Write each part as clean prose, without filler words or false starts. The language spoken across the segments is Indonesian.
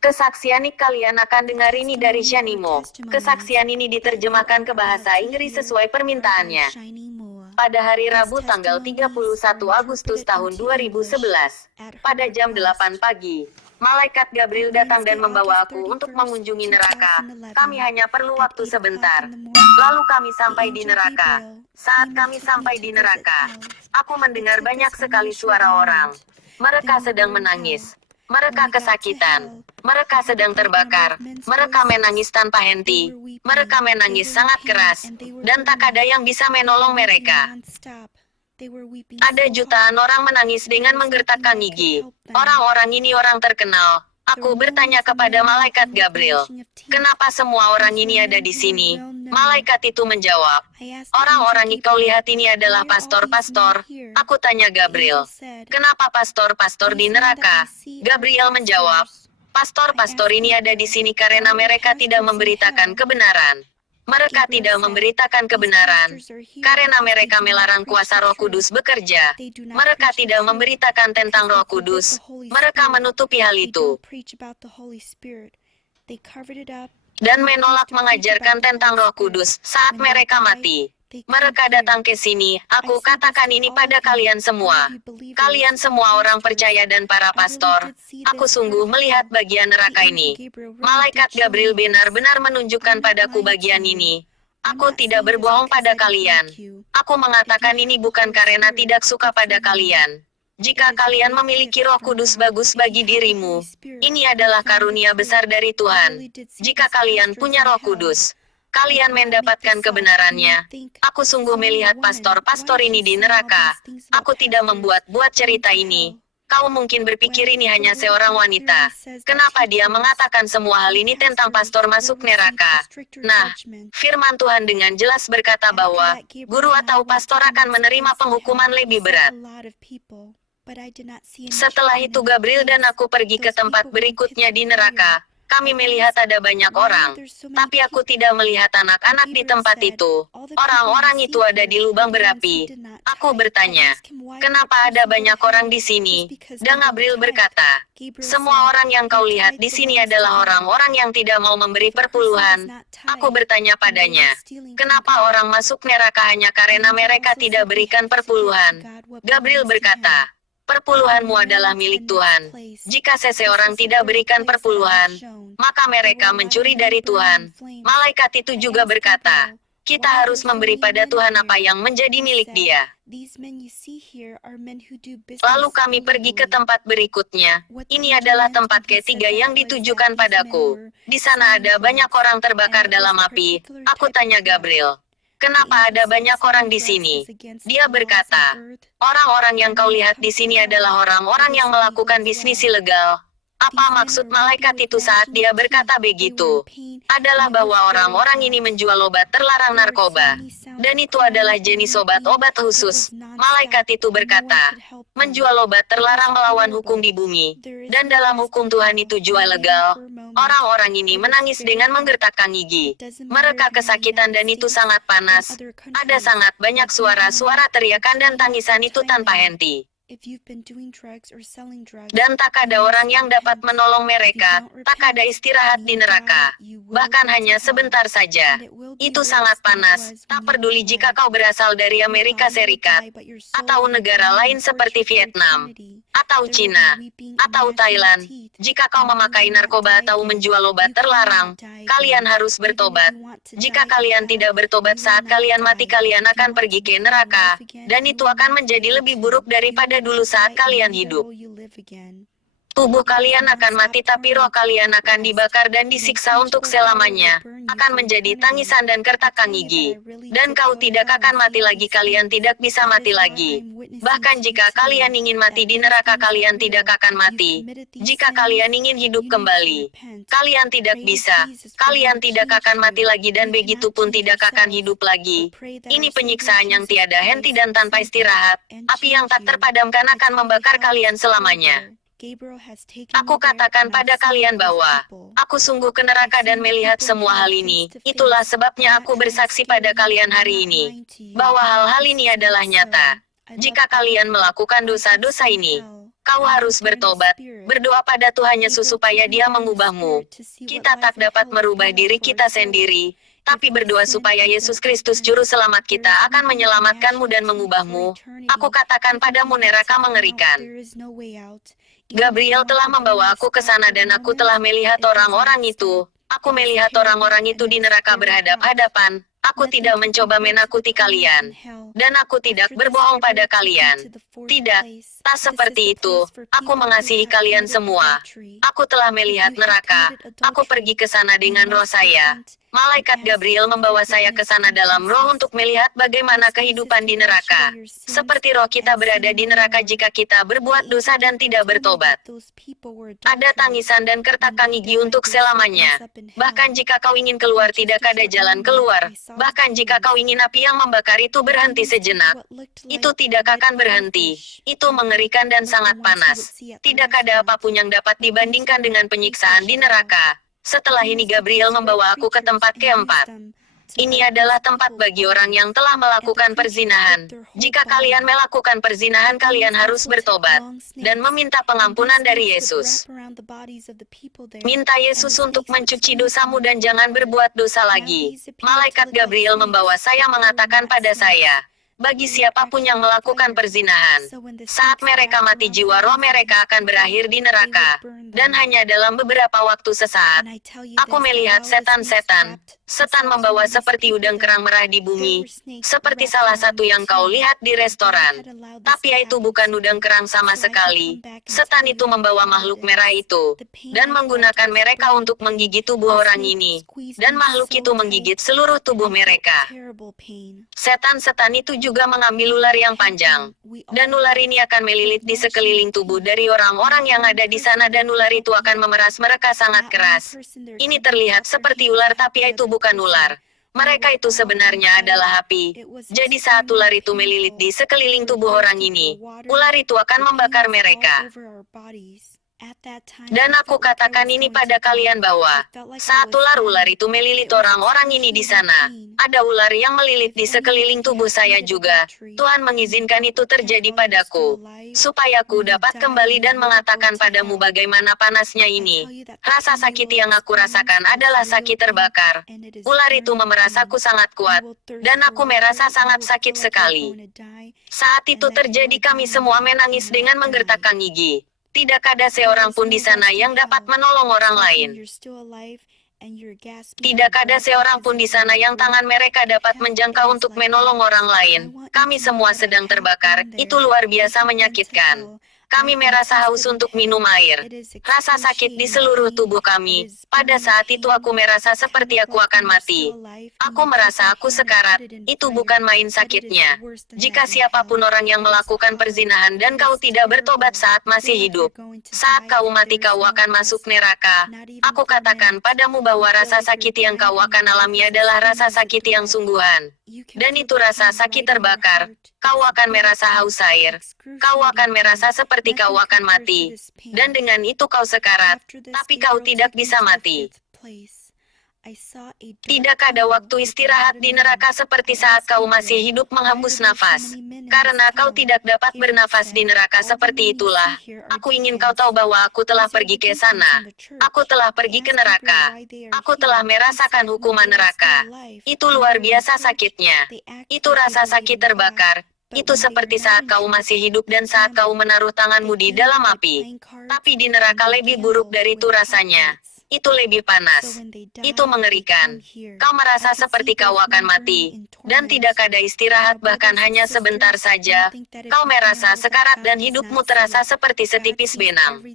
Kesaksian kalian akan dengar ini dari Shanimo. Kesaksian ini diterjemahkan ke bahasa Inggris sesuai permintaannya. Pada hari Rabu tanggal 31 Agustus tahun 2011, pada jam 8 pagi, Malaikat Gabriel datang dan membawa aku untuk mengunjungi neraka. Kami hanya perlu waktu sebentar. Lalu kami sampai di neraka. Saat kami sampai di neraka, aku mendengar banyak sekali suara orang. Mereka sedang menangis. Mereka kesakitan. Mereka sedang terbakar. Mereka menangis tanpa henti. Mereka menangis sangat keras. Dan tak ada yang bisa menolong mereka. Ada jutaan orang menangis dengan menggertakkan gigi. Orang-orang ini orang terkenal. Aku bertanya kepada Malaikat Gabriel, kenapa semua orang ini ada di sini? Malaikat itu menjawab, orang-orang yang kau lihat ini adalah pastor-pastor. Aku tanya Gabriel, kenapa pastor-pastor di neraka? Gabriel menjawab, pastor-pastor ini ada di sini karena mereka tidak memberitakan kebenaran. Mereka tidak memberitakan kebenaran, karena mereka melarang kuasa Roh Kudus bekerja. Mereka tidak memberitakan tentang Roh Kudus. Mereka menutupi hal itu. Dan menolak mengajarkan tentang Roh Kudus saat mereka mati. Mereka datang ke sini, aku katakan ini pada kalian semua. Kalian semua orang percaya dan para pastor. Aku sungguh melihat bagian neraka ini. Malaikat Gabriel benar-benar menunjukkan padaku bagian ini. Aku tidak berbohong pada kalian. Aku mengatakan ini bukan karena tidak suka pada kalian. Jika kalian memiliki Roh Kudus bagus bagi dirimu, ini adalah karunia besar dari Tuhan. Jika kalian punya Roh Kudus, kalian mendapatkan kebenarannya. Aku sungguh melihat pastor-pastor ini di neraka. Aku tidak membuat-buat cerita ini. Kau mungkin berpikir ini hanya seorang wanita. Kenapa dia mengatakan semua hal ini tentang pastor masuk neraka? Nah, firman Tuhan dengan jelas berkata bahwa guru atau pastor akan menerima penghukuman lebih berat. Setelah itu Gabriel dan aku pergi ke tempat berikutnya di neraka. Kami melihat ada banyak orang, tapi aku tidak melihat anak-anak di tempat itu. Orang-orang itu ada di lubang berapi. Aku bertanya, kenapa ada banyak orang di sini? Dan Gabriel berkata, semua orang yang kau lihat di sini adalah orang-orang yang tidak mau memberi perpuluhan. Aku bertanya padanya, kenapa orang masuk neraka hanya karena mereka tidak berikan perpuluhan? Gabriel berkata, perpuluhanmu adalah milik Tuhan. Jika seseorang tidak berikan perpuluhan, maka mereka mencuri dari Tuhan. Malaikat itu juga berkata, kita harus memberi pada Tuhan apa yang menjadi milik Dia. Lalu kami pergi ke tempat berikutnya. Ini adalah tempat ketiga yang ditujukan padaku. Di sana ada banyak orang terbakar dalam api. Aku tanya Gabriel, kenapa ada banyak orang di sini? Dia berkata, orang-orang yang kau lihat di sini adalah orang-orang yang melakukan bisnis ilegal. Apa maksud malaikat itu saat dia berkata begitu? Adalah bahwa orang-orang ini menjual obat terlarang narkoba. Dan itu adalah jenis obat-obat khusus. Malaikat itu berkata, menjual obat terlarang melawan hukum di bumi. Dan dalam hukum Tuhan itu jual legal. Orang-orang ini menangis dengan menggertakkan gigi. Mereka kesakitan dan itu sangat panas. Ada sangat banyak suara-suara teriakan dan tangisan itu tanpa henti. Dan tak ada orang yang dapat menolong mereka, tak ada istirahat di neraka. Bahkan hanya sebentar saja. Itu sangat panas, tak peduli jika kau berasal dari Amerika Serikat, atau negara lain seperti Vietnam, atau Cina, atau Thailand. Jika kau memakai narkoba atau menjual obat terlarang, kalian harus bertobat. Jika kalian tidak bertobat saat kalian mati, kalian akan pergi ke neraka, dan itu akan menjadi lebih buruk daripada dulu saat kalian hidup. Tubuh kalian akan mati tapi roh kalian akan dibakar dan disiksa untuk selamanya. Akan menjadi tangisan dan kertakan gigi. Dan kau tidak akan mati lagi, kalian tidak bisa mati lagi. Bahkan jika kalian ingin mati di neraka, kalian tidak akan mati. Jika kalian ingin hidup kembali, kalian tidak bisa. Kalian tidak akan mati lagi dan begitu pun tidak akan hidup lagi. Ini penyiksaan yang tiada henti dan tanpa istirahat. Api yang tak terpadamkan akan membakar kalian selamanya. Aku katakan pada kalian bahwa aku sungguh ke neraka dan melihat semua hal ini. Itulah sebabnya aku bersaksi pada kalian hari ini, bahwa hal-hal ini adalah nyata. Jika kalian melakukan dosa-dosa ini, Kau harus bertobat, berdoa pada Tuhan Yesus supaya Dia mengubahmu. Kita tak dapat merubah diri kita sendiri, tapi berdoa supaya Yesus Kristus Juru Selamat kita akan menyelamatkanmu dan mengubahmu. Aku katakan padamu, neraka mengerikan. Gabriel telah membawa aku ke sana dan aku telah melihat orang-orang itu. Aku melihat orang-orang itu di neraka berhadap-hadapan. Aku tidak mencoba menakuti kalian. Dan aku tidak berbohong pada kalian. Tidak, tak seperti itu. Aku mengasihi kalian semua. Aku telah melihat neraka. Aku pergi ke sana dengan roh saya. Malaikat Gabriel membawa saya ke sana dalam roh untuk melihat bagaimana kehidupan di neraka. Seperti roh kita berada di neraka jika kita berbuat dosa dan tidak bertobat. Ada tangisan dan kertakan gigi untuk selamanya. Bahkan jika kau ingin keluar tidak ada jalan keluar. Bahkan jika kau ingin api yang membakar itu berhenti sejenak, itu tidak akan berhenti. Itu mengerikan dan sangat panas. Tidak ada apapun yang dapat dibandingkan dengan penyiksaan di neraka. Setelah ini Gabriel membawa aku ke tempat keempat. Ini adalah tempat bagi orang yang telah melakukan perzinahan. Jika kalian melakukan perzinahan, kalian harus bertobat dan meminta pengampunan dari Yesus. Minta Yesus untuk mencuci dosamu dan jangan berbuat dosa lagi. Malaikat Gabriel membawa saya mengatakan pada saya, bagi siapapun yang melakukan perzinahan, saat mereka mati jiwa roh mereka akan berakhir di neraka. Dan hanya dalam beberapa waktu sesaat, aku melihat setan-setan. Setan membawa seperti udang kerang merah di bumi, seperti salah satu yang kau lihat di restoran. Tapi itu bukan udang kerang sama sekali. Setan itu membawa makhluk merah itu, dan menggunakan mereka untuk menggigit tubuh orang ini. Dan makhluk itu menggigit seluruh tubuh mereka. Setan-setan itu juga mengambil ular yang panjang. Dan ular ini akan melilit di sekeliling tubuh dari orang-orang yang ada di sana dan ular itu akan memeras mereka sangat keras. Ini terlihat seperti ular tapi itu bukan ular. Mereka itu sebenarnya adalah api. Jadi saat ular itu melilit di sekeliling tubuh orang ini, ular itu akan membakar mereka. Dan aku katakan ini pada kalian bahwa, saat ular-ular itu melilit orang-orang ini di sana, ada ular yang melilit di sekeliling tubuh saya juga. Tuhan mengizinkan itu terjadi padaku, supaya aku dapat kembali dan mengatakan padamu bagaimana panasnya ini. Rasa sakit yang aku rasakan adalah sakit terbakar. Ular itu memeras aku sangat kuat, dan aku merasa sangat sakit sekali. Saat itu terjadi kami semua menangis dengan menggertakkan gigi. Tidak ada seorang pun di sana yang dapat menolong orang lain. Tidak ada seorang pun di sana yang tangan mereka dapat menjangkau untuk menolong orang lain. Kami semua sedang terbakar, itu luar biasa menyakitkan. Kami merasa haus untuk minum air. Rasa sakit di seluruh tubuh kami. Pada saat itu aku merasa seperti aku akan mati. Aku merasa aku sekarat. Itu bukan main sakitnya. Jika siapapun orang yang melakukan perzinahan dan kau tidak bertobat saat masih hidup, saat kau mati kau akan masuk neraka. Aku katakan padamu bahwa rasa sakit yang kau akan alami adalah rasa sakit yang sungguhan. Dan itu rasa sakit terbakar. Kau akan merasa haus air. Kau akan merasa seperti kau akan mati. Dan dengan itu kau sekarat, tapi kau tidak bisa mati. Tidak ada waktu istirahat di neraka seperti saat kau masih hidup menghembus nafas. Karena kau tidak dapat bernafas di neraka seperti itulah. Aku ingin kau tahu bahwa aku telah pergi ke sana. Aku telah pergi ke neraka. Aku telah merasakan hukuman neraka. Itu luar biasa sakitnya. Itu rasa sakit terbakar. Itu seperti saat kau masih hidup dan saat kau menaruh tanganmu di dalam api. Tapi di neraka lebih buruk dari itu rasanya. Itu lebih panas. Itu mengerikan. Kau merasa seperti kau akan mati. Dan tidak ada istirahat bahkan hanya sebentar saja. Kau merasa sekarat dan hidupmu terasa seperti setipis benang.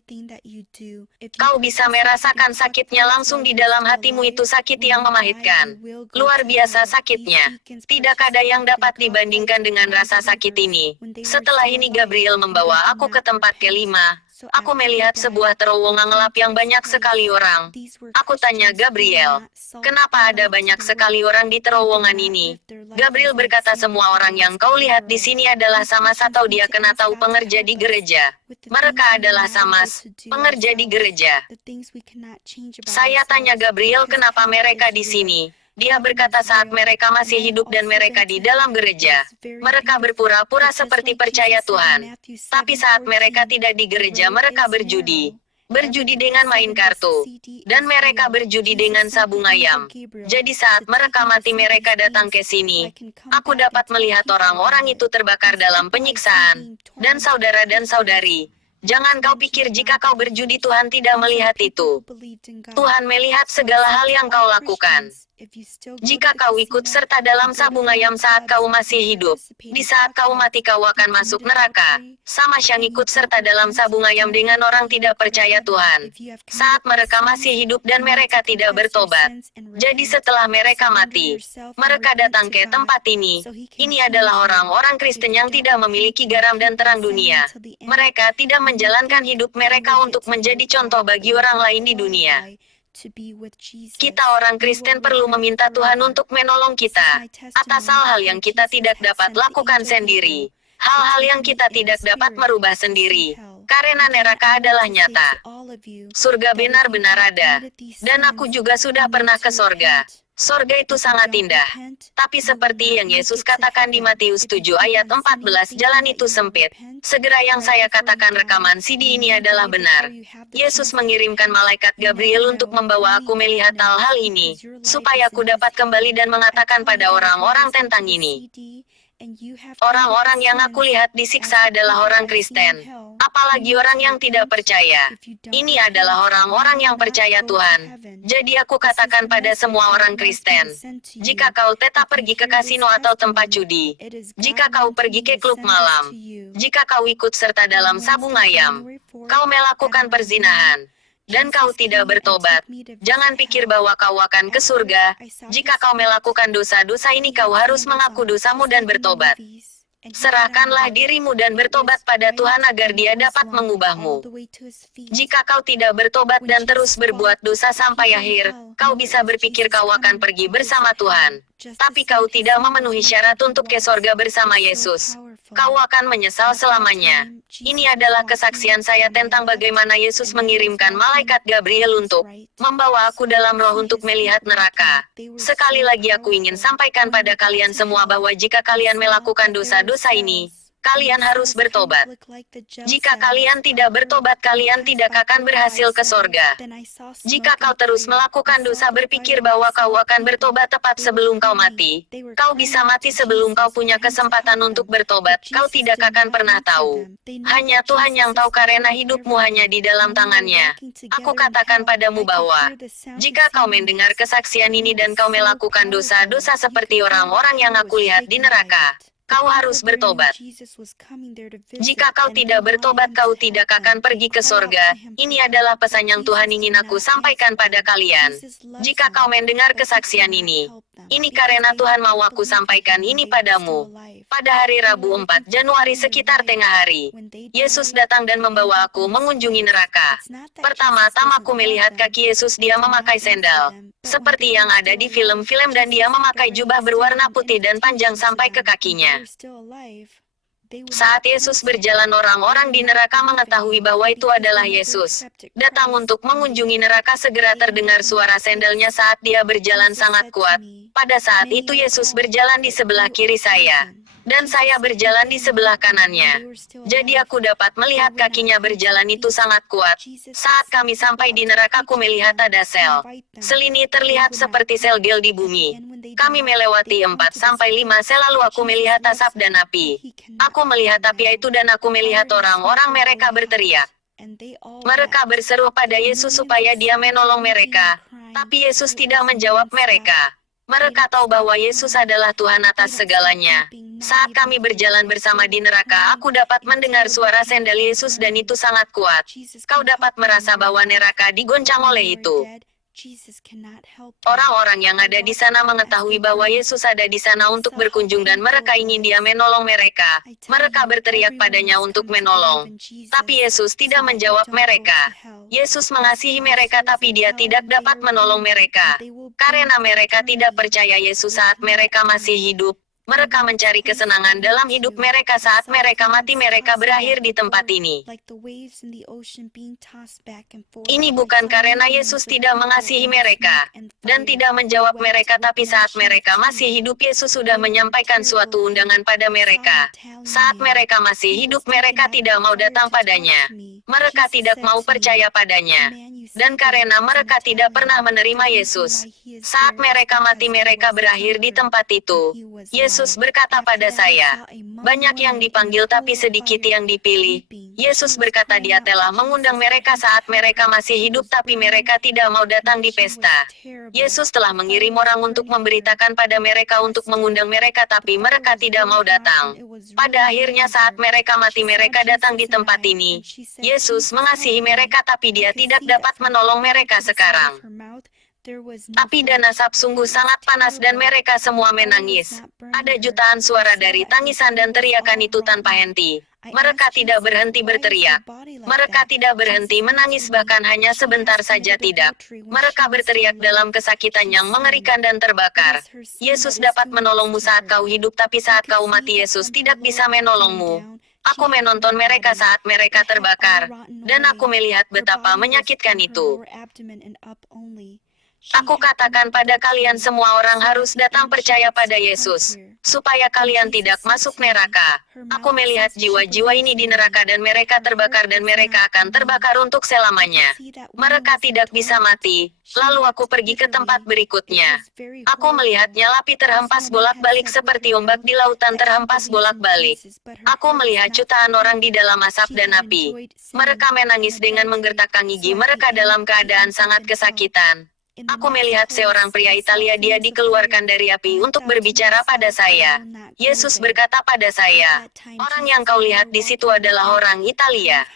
Kau bisa merasakan sakitnya langsung di dalam hatimu, itu sakit yang memahitkan. Luar biasa sakitnya. Tidak ada yang dapat dibandingkan dengan rasa sakit ini. Setelah ini Gabriel membawa aku ke tempat kelima. Aku melihat sebuah terowongan gelap yang banyak sekali orang. Aku tanya Gabriel, kenapa ada banyak sekali orang di terowongan ini? Gabriel berkata, semua orang yang kau lihat di sini adalah Samas atau dia kena tahu pengerja di gereja. Mereka adalah Samas, pengerja di gereja. Saya tanya Gabriel, kenapa mereka di sini? Dia berkata saat mereka masih hidup dan mereka di dalam gereja. Mereka berpura-pura seperti percaya Tuhan. Tapi saat mereka tidak di gereja mereka berjudi. Berjudi dengan main kartu. Dan mereka berjudi dengan sabung ayam. Jadi saat mereka mati mereka datang ke sini. Aku dapat melihat orang-orang itu terbakar dalam penyiksaan. Dan saudara dan saudari, jangan kau pikir jika kau berjudi Tuhan tidak melihat itu. Tuhan melihat segala hal yang kau lakukan. Jika kau ikut serta dalam sabung ayam saat kau masih hidup, di saat kau mati kau akan masuk neraka. Sama yang ikut serta dalam sabung ayam dengan orang tidak percaya Tuhan. Saat mereka masih hidup dan mereka tidak bertobat. Jadi setelah mereka mati, mereka datang ke tempat ini. Ini adalah orang-orang Kristen yang tidak memiliki garam dan terang dunia. Mereka tidak menjalankan hidup mereka untuk menjadi contoh bagi orang lain di dunia. Kita orang Kristen perlu meminta Tuhan untuk menolong kita atas hal-hal yang kita tidak dapat lakukan sendiri. Hal-hal yang kita tidak dapat merubah sendiri. Karena neraka adalah nyata. Surga benar-benar ada. Dan aku juga sudah pernah ke sorga. Sorga itu sangat indah. Tapi seperti yang Yesus katakan di Matius 7 ayat 14, jalan itu sempit. Segera yang saya katakan rekaman CD ini adalah benar. Yesus mengirimkan malaikat Gabriel untuk membawa aku melihat hal-hal ini, supaya aku dapat kembali dan mengatakan pada orang-orang tentang ini. Orang-orang yang aku lihat disiksa adalah orang Kristen. Apalagi orang yang tidak percaya. Ini adalah orang-orang yang percaya Tuhan. Jadi aku katakan pada semua orang Kristen, jika kau tetap pergi ke kasino atau tempat judi, jika kau pergi ke klub malam, jika kau ikut serta dalam sabung ayam, kau melakukan perzinahan, dan kau tidak bertobat, jangan pikir bahwa kau akan ke surga. Jika kau melakukan dosa-dosa ini kau harus mengaku dosamu dan bertobat. Serahkanlah dirimu dan bertobat pada Tuhan agar Dia dapat mengubahmu. Jika kau tidak bertobat dan terus berbuat dosa sampai akhir, kau bisa berpikir kau akan pergi bersama Tuhan. Tapi kau tidak memenuhi syarat untuk ke sorga bersama Yesus. Kau akan menyesal selamanya. Ini adalah kesaksian saya tentang bagaimana Yesus mengirimkan malaikat Gabriel untuk membawa aku dalam roh untuk melihat neraka. Sekali lagi aku ingin sampaikan pada kalian semua bahwa jika kalian melakukan dosa-dosa ini, kalian harus bertobat. Jika kalian tidak bertobat, kalian tidak akan berhasil ke sorga. Jika kau terus melakukan dosa berpikir bahwa kau akan bertobat tepat sebelum kau mati, kau bisa mati sebelum kau punya kesempatan untuk bertobat, kau tidak akan pernah tahu. Hanya Tuhan yang tahu karena hidupmu hanya di dalam tangannya. Aku katakan padamu bahwa, jika kau mendengar kesaksian ini dan kau melakukan dosa-dosa seperti orang-orang yang aku lihat di neraka, kau harus bertobat. Jika kau tidak bertobat, kau tidak akan pergi ke sorga. Ini adalah pesan yang Tuhan ingin aku sampaikan pada kalian. Jika kau mendengar kesaksian ini karena Tuhan mau aku sampaikan ini padamu. Pada hari Rabu 4 Januari sekitar tengah hari, Yesus datang dan membawa aku mengunjungi neraka. Pertama-tama aku melihat kaki Yesus, dia memakai sendal. Seperti yang ada di film-film, dan dia memakai jubah berwarna putih dan panjang sampai ke kakinya. Saat Yesus berjalan, orang-orang di neraka mengetahui bahwa itu adalah Yesus. Datang untuk mengunjungi neraka, segera terdengar suara sendalnya saat dia berjalan sangat kuat. Pada saat itu Yesus berjalan di sebelah kiri saya. Dan saya berjalan di sebelah kanannya. Jadi aku dapat melihat kakinya berjalan itu sangat kuat. Saat kami sampai di neraka, aku melihat ada sel. Sel ini terlihat seperti sel gel di bumi. Kami melewati 4 sampai 5 sel, lalu aku melihat asap dan api. Aku melihat api itu dan aku melihat orang-orang mereka berteriak. Mereka berseru pada Yesus supaya dia menolong mereka. Tapi Yesus tidak menjawab mereka. Mereka tahu bahwa Yesus adalah Tuhan atas segalanya. Saat kami berjalan bersama di neraka, aku dapat mendengar suara sendal Yesus dan itu sangat kuat. Kau dapat merasa bahwa neraka digoncang oleh itu. Orang-orang yang ada di sana mengetahui bahwa Yesus ada di sana untuk berkunjung dan mereka ingin dia menolong mereka. Mereka berteriak padanya untuk menolong. Tapi Yesus tidak menjawab mereka. Yesus mengasihi mereka tapi dia tidak dapat menolong mereka. Karena mereka tidak percaya Yesus saat mereka masih hidup. Mereka mencari kesenangan dalam hidup mereka saat mereka mati, mereka berakhir di tempat ini. Ini bukan karena Yesus tidak mengasihi mereka dan tidak menjawab mereka, tapi saat mereka masih hidup Yesus sudah menyampaikan suatu undangan pada mereka. Saat mereka masih hidup mereka tidak mau datang padanya. Mereka tidak mau percaya padanya. Dan karena mereka tidak pernah menerima Yesus, saat mereka mati mereka berakhir di tempat itu. Yesus berkata pada saya, banyak yang dipanggil tapi sedikit yang dipilih. Yesus berkata Dia telah mengundang mereka saat mereka masih hidup tapi mereka tidak mau datang di pesta. Yesus telah mengirim orang untuk memberitakan pada mereka untuk mengundang mereka tapi mereka tidak mau datang. Pada akhirnya saat mereka mati mereka datang di tempat ini. Yesus mengasihi mereka tapi Dia tidak dapat menolong mereka sekarang. Api dan asap sungguh sangat panas dan mereka semua menangis. Ada jutaan suara dari tangisan dan teriakan itu tanpa henti. Mereka tidak berhenti berteriak. Mereka tidak berhenti menangis bahkan hanya sebentar saja tidak. Mereka berteriak dalam kesakitan yang mengerikan dan terbakar. Yesus dapat menolongmu saat kau hidup tapi saat kau mati Yesus tidak bisa menolongmu. Aku menonton mereka saat mereka terbakar, dan aku melihat betapa menyakitkan itu. Aku katakan pada kalian semua orang harus datang percaya pada Yesus, supaya kalian tidak masuk neraka. Aku melihat jiwa-jiwa ini di neraka dan mereka terbakar dan mereka akan terbakar untuk selamanya. Mereka tidak bisa mati. Lalu aku pergi ke tempat berikutnya. Aku melihatnya api terhempas bolak-balik seperti ombak di lautan terhempas bolak-balik. Aku melihat jutaan orang di dalam asap dan api. Mereka menangis dengan menggertakkan gigi mereka dalam keadaan sangat kesakitan. Aku melihat seorang pria Italia, dia dikeluarkan dari api untuk berbicara pada saya. Yesus berkata pada saya, orang yang kau lihat di situ adalah orang Italia.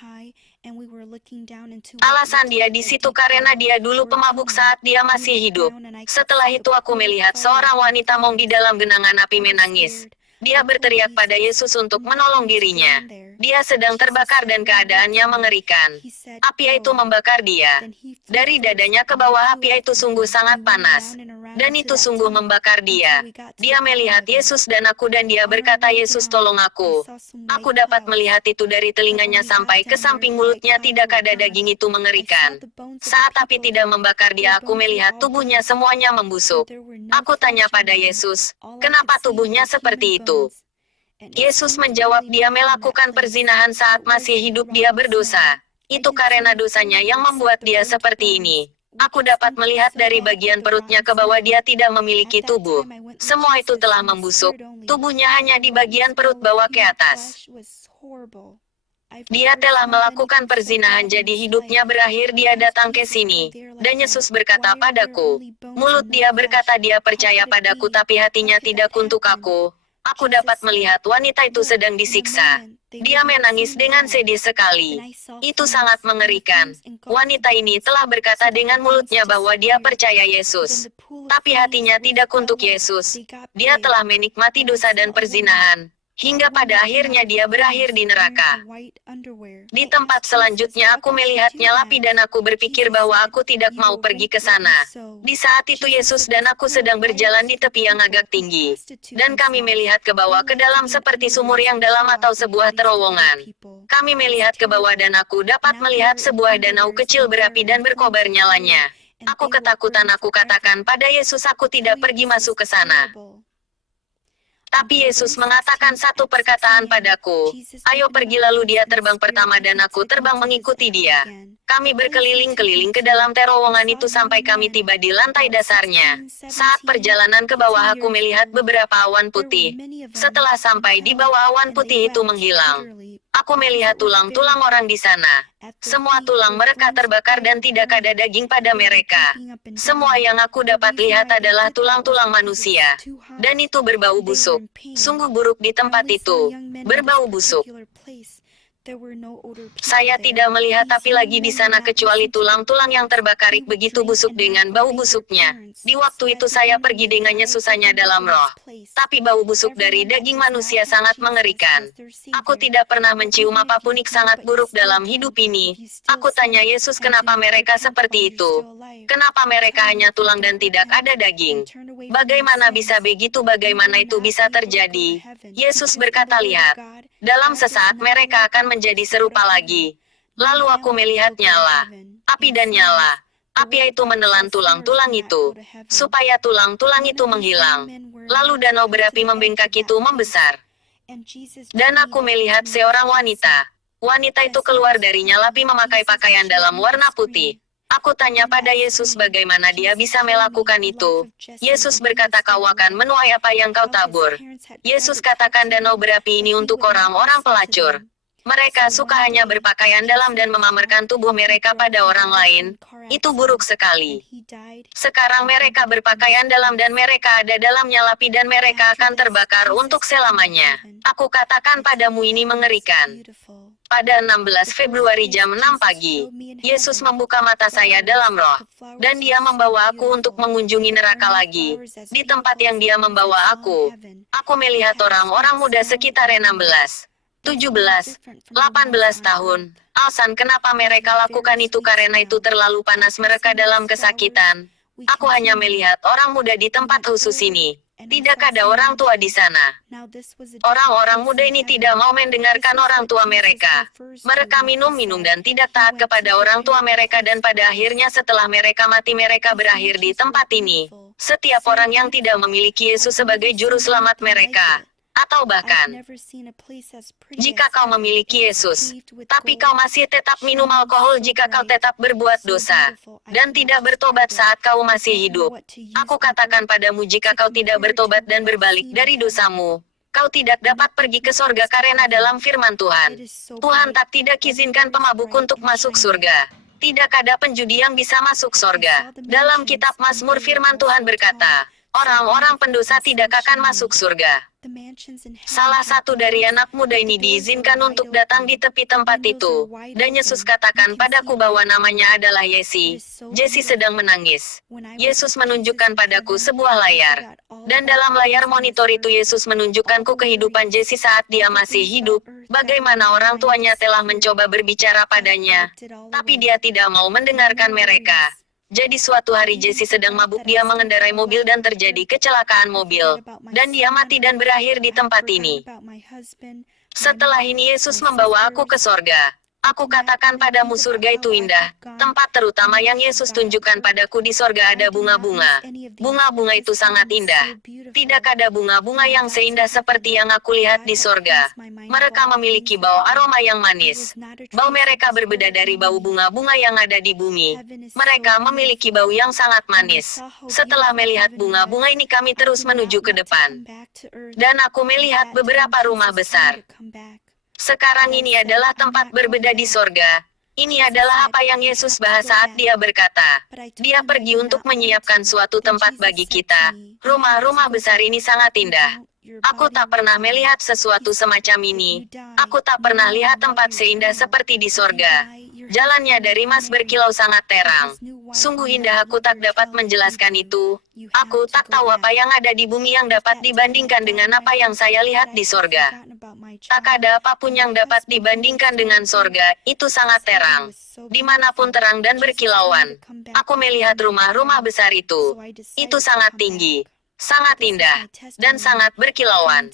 Alasan dia di situ karena dia dulu pemabuk saat dia masih hidup. Setelah itu aku melihat seorang wanita Hmong di dalam genangan api menangis. Dia berteriak pada Yesus untuk menolong dirinya. Dia sedang terbakar dan keadaannya mengerikan. Api itu membakar dia. Dari dadanya ke bawah api itu sungguh sangat panas. Dan itu sungguh membakar dia. Dia melihat Yesus dan aku dan dia berkata, Yesus tolong aku. Aku dapat melihat itu dari telinganya sampai ke samping mulutnya, tidak ada daging, itu mengerikan. Saat api tidak membakar dia, aku melihat tubuhnya semuanya membusuk. Aku tanya pada Yesus, kenapa tubuhnya seperti itu? Yesus menjawab, dia melakukan perzinahan saat masih hidup, dia berdosa. Itu karena dosanya yang membuat dia seperti ini. Aku dapat melihat dari bagian perutnya ke bawah dia tidak memiliki tubuh. Semua itu telah membusuk. Tubuhnya hanya di bagian perut bawah ke atas. Dia telah melakukan perzinahan jadi hidupnya berakhir. Dia datang ke sini. Dan Yesus berkata padaku, mulut dia berkata dia percaya padaku tapi hatinya tidak untuk aku. Aku dapat melihat wanita itu sedang disiksa. Dia menangis dengan sedih sekali. Itu sangat mengerikan. Wanita ini telah berkata dengan mulutnya bahwa dia percaya Yesus. Tapi hatinya tidak untuk Yesus. Dia telah menikmati dosa dan perzinahan. Hingga pada akhirnya dia berakhir di neraka. Di tempat selanjutnya aku melihatnya api dan aku berpikir bahwa aku tidak mau pergi ke sana. Di saat itu Yesus dan aku sedang berjalan di tepi yang agak tinggi. Dan kami melihat ke bawah ke dalam seperti sumur yang dalam atau sebuah terowongan. Kami melihat ke bawah dan aku dapat melihat sebuah danau kecil berapi dan berkobar nyalanya. Aku ketakutan, aku katakan pada Yesus aku tidak pergi masuk ke sana. Tapi Yesus mengatakan satu perkataan padaku, ayo pergi, lalu dia terbang pertama dan aku terbang mengikuti dia. Kami berkeliling-keliling ke dalam terowongan itu sampai kami tiba di lantai dasarnya. Saat perjalanan ke bawah aku melihat beberapa awan putih. Setelah sampai di bawah, awan putih itu menghilang. Aku melihat tulang-tulang orang di sana. Semua tulang mereka terbakar dan tidak ada daging pada mereka. Semua yang aku dapat lihat adalah tulang-tulang manusia. Dan itu berbau busuk. Sungguh buruk di tempat itu. Berbau busuk. Saya tidak melihat api lagi di sana kecuali tulang-tulang yang terbakar begitu busuk dengan bau busuknya. Di waktu itu saya pergi dengan susahnya dalam roh. Tapi bau busuk dari daging manusia sangat mengerikan. Aku tidak pernah mencium apapun sangat buruk dalam hidup ini. Aku tanya Yesus kenapa mereka seperti itu. Kenapa mereka hanya tulang dan tidak ada daging? Bagaimana bisa begitu? Bagaimana itu bisa terjadi? Yesus berkata, lihat. Dalam sesaat mereka akan menjadi serupa lagi. Lalu aku melihat nyala. Api dan nyala. Api itu menelan tulang-tulang itu. Supaya tulang-tulang itu menghilang. Lalu danau berapi membengkak itu membesar. Dan aku melihat seorang wanita. Wanita itu keluar dari nyala api memakai pakaian dalam warna putih. Aku tanya pada Yesus bagaimana dia bisa melakukan itu. Yesus berkata kau akan menuai apa yang kau tabur. Yesus katakan danau berapi ini untuk orang-orang pelacur. Mereka suka hanya berpakaian dalam dan memamerkan tubuh mereka pada orang lain. Itu buruk sekali. Sekarang mereka berpakaian dalam dan mereka ada dalam nyala api dan mereka akan terbakar untuk selamanya. Aku katakan padamu ini mengerikan. Pada 16 Februari jam 6 pagi, Yesus membuka mata saya dalam roh. Dan dia membawa aku untuk mengunjungi neraka lagi. Di tempat yang dia membawa aku melihat orang-orang muda sekitar 16, 17, 18 tahun. Alasan kenapa mereka lakukan itu karena itu terlalu panas mereka dalam kesakitan. Aku hanya melihat orang muda di tempat khusus ini. Tidak ada orang tua di sana. Orang-orang muda ini tidak mau mendengarkan orang tua mereka. Mereka minum-minum dan tidak taat kepada orang tua mereka dan pada akhirnya setelah mereka mati mereka berakhir di tempat ini. Setiap orang yang tidak memiliki Yesus sebagai juru selamat mereka. Atau bahkan, jika kau memiliki Yesus, tapi kau masih tetap minum alkohol jika kau tetap berbuat dosa, dan tidak bertobat saat kau masih hidup. Aku katakan padamu jika kau tidak bertobat dan berbalik dari dosamu, kau tidak dapat pergi ke sorga karena dalam firman Tuhan. Tuhan tidak izinkan pemabuk untuk masuk surga. Tidak ada penjudi yang bisa masuk sorga. Dalam kitab Mazmur firman Tuhan berkata, orang-orang pendosa tidak akan masuk surga. Salah satu dari anak muda ini diizinkan untuk datang di tepi tempat itu. Dan Yesus katakan padaku bahwa namanya adalah Yesi. Jesse sedang menangis. Yesus menunjukkan padaku sebuah layar. Dan dalam layar monitor itu Yesus menunjukkanku kehidupan Jesse saat dia masih hidup. Bagaimana orang tuanya telah mencoba berbicara padanya. Tapi dia tidak mau mendengarkan mereka. Jadi suatu hari Jesse sedang mabuk dia mengendarai mobil dan terjadi kecelakaan mobil. Dan dia mati dan berakhir di tempat ini. Setelah ini Yesus membawa aku ke sorga. Aku katakan padamu surga itu indah. Tempat terutama yang Yesus tunjukkan padaku di sorga ada bunga-bunga. Bunga-bunga itu sangat indah. Tidak ada bunga-bunga yang seindah seperti yang aku lihat di sorga. Mereka memiliki bau aroma yang manis. Bau mereka berbeda dari bau bunga-bunga yang ada di bumi. Mereka memiliki bau yang sangat manis. Setelah melihat bunga-bunga ini kami terus menuju ke depan. Dan aku melihat beberapa rumah besar. Sekarang ini adalah tempat berbeda di sorga. Ini adalah apa yang Yesus bahas saat dia berkata, dia pergi untuk menyiapkan suatu tempat bagi kita. Rumah-rumah besar ini sangat indah. Aku tak pernah melihat sesuatu semacam ini. Aku tak pernah lihat tempat seindah seperti di sorga. Jalannya dari emas berkilau sangat terang. Sungguh indah aku tak dapat menjelaskan itu. Aku tak tahu apa yang ada di bumi yang dapat dibandingkan dengan apa yang saya lihat di sorga. Tak ada apapun yang dapat dibandingkan dengan sorga, itu sangat terang. Dimanapun terang dan berkilauan. Aku melihat rumah-rumah besar itu. Itu sangat tinggi, sangat indah, dan sangat berkilauan.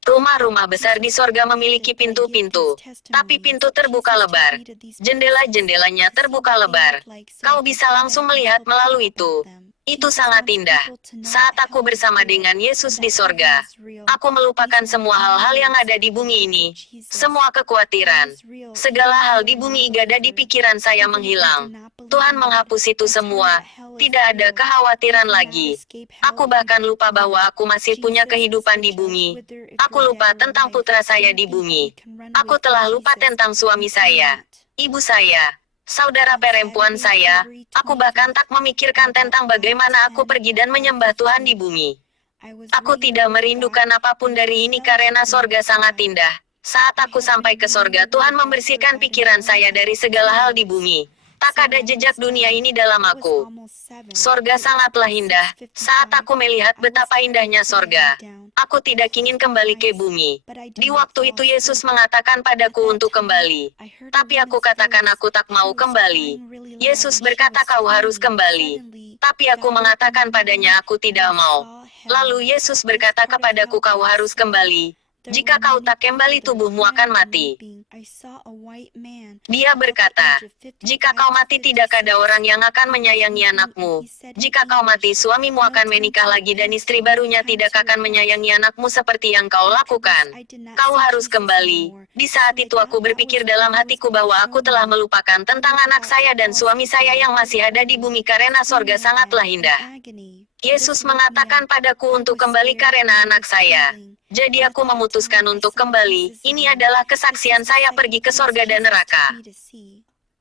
Rumah-rumah besar di sorga memiliki pintu-pintu, tapi pintu terbuka lebar. Jendela-jendelanya terbuka lebar. Kau bisa langsung melihat melalui itu. Itu sangat indah. Saat aku bersama dengan Yesus di sorga, aku melupakan semua hal-hal yang ada di bumi ini. Semua kekhawatiran. Segala hal di bumi ada di pikiran saya menghilang. Tuhan menghapus itu semua. Tidak ada kekhawatiran lagi. Aku bahkan lupa bahwa aku masih punya kehidupan di bumi. Aku lupa tentang putra saya di bumi. Aku telah lupa tentang suami saya, ibu saya, saudara perempuan saya. Aku bahkan tak memikirkan tentang bagaimana aku pergi dan menyembah Tuhan di bumi. Aku tidak merindukan apapun dari ini karena sorga sangat indah. Saat aku sampai ke sorga, Tuhan membersihkan pikiran saya dari segala hal di bumi. Tak ada jejak dunia ini dalam aku. Sorga sangatlah indah. Saat aku melihat betapa indahnya sorga, aku tidak ingin kembali ke bumi. Di waktu itu Yesus mengatakan padaku untuk kembali. Tapi aku katakan aku tak mau kembali. Yesus berkata kau harus kembali. Tapi aku mengatakan padanya aku tidak mau. Lalu Yesus berkata kepadaku kau harus kembali. Jika kau tak kembali tubuhmu akan mati. Dia berkata, jika kau mati tidak ada orang yang akan menyayangi anakmu. Jika kau mati suamimu akan menikah lagi dan istri barunya tidak akan menyayangi anakmu seperti yang kau lakukan. Kau harus kembali. Di saat itu aku berpikir dalam hatiku bahwa aku telah melupakan tentang anak saya dan suami saya yang masih ada di bumi karena sorga sangatlah indah. Yesus mengatakan padaku untuk kembali karena anak saya. Jadi aku memutuskan untuk kembali. Ini adalah kesaksian saya pergi ke sorga dan neraka.